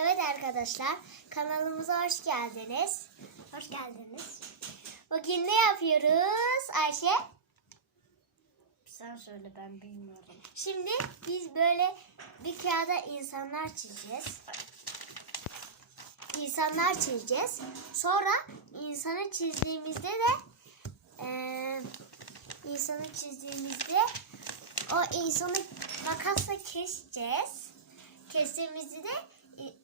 Evet arkadaşlar, kanalımıza hoş geldiniz. Hoş geldiniz. Bugün ne yapıyoruz Ayşe? Sen söyle ben bilmiyorum. Şimdi biz böyle bir kağıda insanlar çizeceğiz. İnsanlar çizeceğiz. Sonra insanı çizdiğimizde de eee insanı çizdiğimizde o insanı makasla keseceğiz. Kestiğimizde de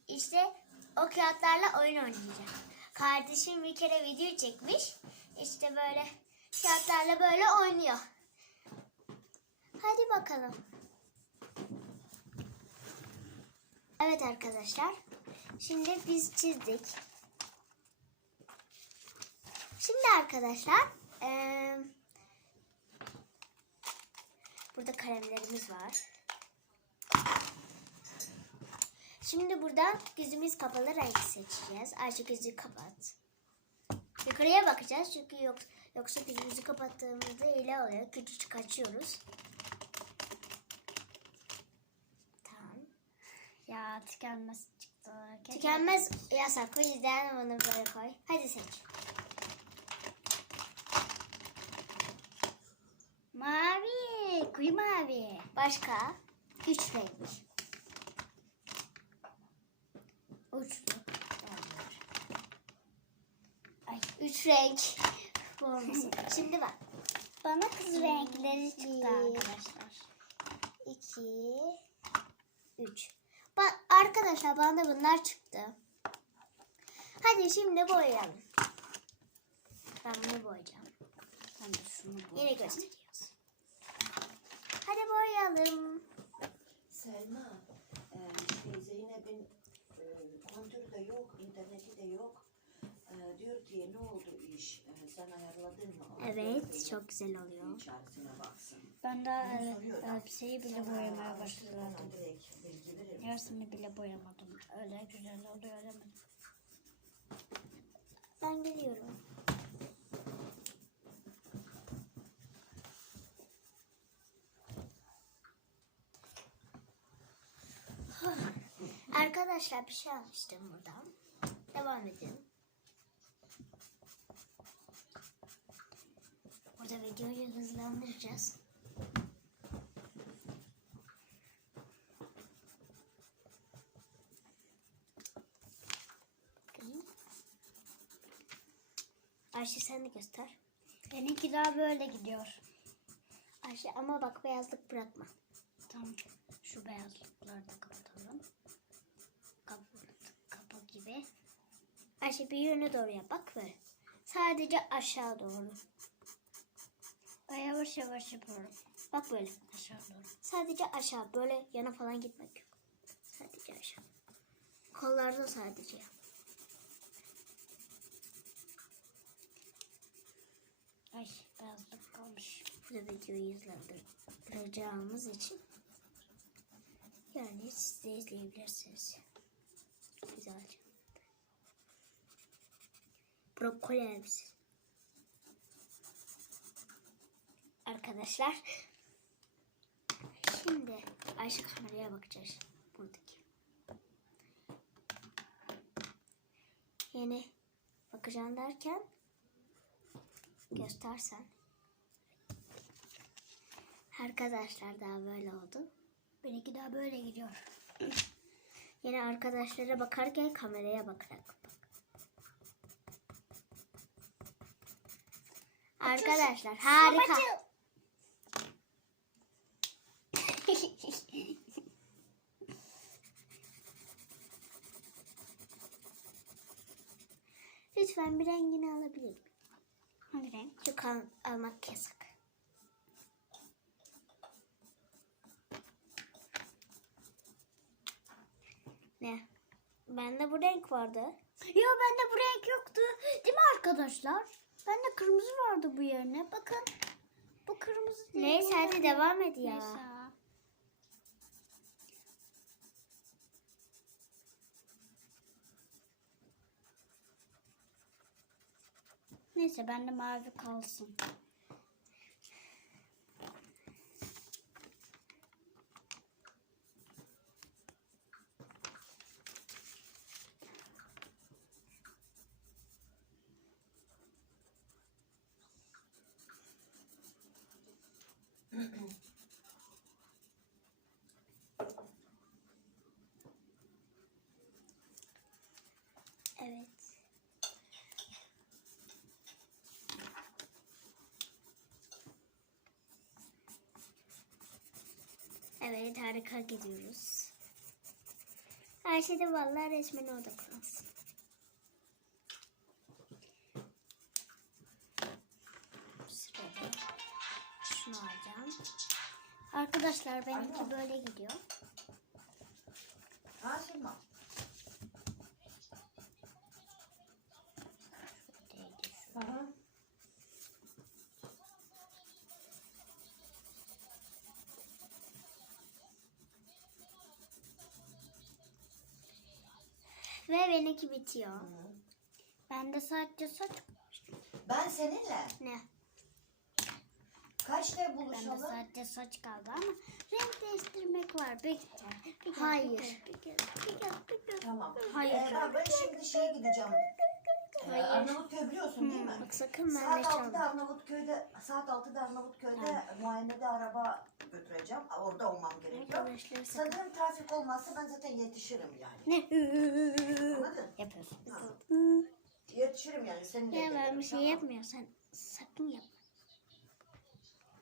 işte o kağıtlarla oyun oynayacağız. Kardeşim bir kere video çekmiş. İşte böyle kağıtlarla böyle oynuyor. Hadi bakalım. Evet arkadaşlar. Şimdi biz çizdik. Şimdi arkadaşlar eee, burada kalemlerimiz var. Şimdi buradan gözümüz kapalı renk seçeceğiz. Ayşe gözü kapat. Yukarıya bakacağız çünkü yok, yoksa gözümüzü kapattığımızda ile oluyor. Küçücük açıyoruz. Tamam. Ya tükenmez çıktı. Tükenmez yasak. O yüzden onu böyle koy. Hadi seç. Mavi. Kuyu mavi. Başka? Üç renk. Uçlu. Ay, üç renk. Bu olmasın. Şimdi bak. Bana kız renkleri çıktı arkadaşlar. İki. Üç. Bak arkadaşlar bana da bunlar çıktı. Hadi şimdi boyayalım. Ben bunu boyayacağım. Ben de şunu bu. Yine gösteriyoruz. Hadi boyayalım. Selma, e, Zeynep'in kontürü de yok, interneti de yok. E, diyor ki ne oldu iş? E, sen ayarladın mı? Evet, çok güzel oluyor. İçerisine baksın. Ben daha el- elbiseyi bile boyamaya başladım. Yarısını bile boyamadım. Öyle güzel oluyor değil mi? Ben geliyorum. Arkadaşlar bir şey almıştım buradan. Devam edelim. Burada videoyu hızlandıracağız. Ayşe sen de göster. Benimki daha böyle gidiyor. Ayşe ama bak beyazlık bırakma. Tamam. Şu beyazlıkları da kapatalım. Ayşe bir yöne doğru yap bak böyle. Sadece aşağı doğru. Ben yavaş yavaş yapıyorum. Bak böyle. Aşağı doğru. Sadece aşağı. Böyle yana falan gitmek yok. Sadece aşağı. Kollarda sadece. Ay beyazlık kalmış. Burada videoyu hızlandıracağımız için. Yani siz de izleyebilirsiniz. Güzelce. Brokoli elbise. Arkadaşlar. Şimdi Ayşe kameraya bakacağız. Buradaki. Yeni bakacağım derken göstersen. Arkadaşlar daha böyle oldu. Benimki daha böyle gidiyor. Yine arkadaşlara bakarken kameraya bakarak Arkadaşlar harika. Lütfen bir rengini alabilir miyim? Hangi renk? Çünkü al- almak yasak. Ne? Bende bu renk vardı. Ya bende bu renk yoktu. Değil mi arkadaşlar? Bende kırmızı vardı bu yerine. Bakın. Bu kırmızı değil. Neyse hadi devam et ya. Neyse. Neyse bende mavi kalsın. evet. Evet harika gidiyoruz. Her şeyde vallahi resmen orada kalsın. Arkadaşlar benimki böyle gidiyor. Aha. Ve benimki bitiyor. Hı. Bende sadece saç Ben seninle ne? Kaçta buluşalım? sadece saç kaldı ama renk değiştirmek var. Kere, Hayır. Tamam. Hayır. Ee, ben, ben şimdi şeye gideceğim. Ee, Hayır. Arnavutköy biliyorsun değil mi? Bak sakın ben Saat de 6'da çalma. Arnavutköy'de saat 6'da Arnavutköy'de muayenede araba götüreceğim. Orada olmam gerekiyor. Sanırım trafik olmazsa ben zaten yetişirim yani. Ne? Anladın? Yapıyorsun. Ha. Yetişirim yani seninle. Ya ben gelirim, bir şey yapmıyorsan sakın yapma.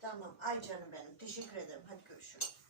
Tamam. Ay canım benim. Teşekkür ederim. Hadi görüşürüz.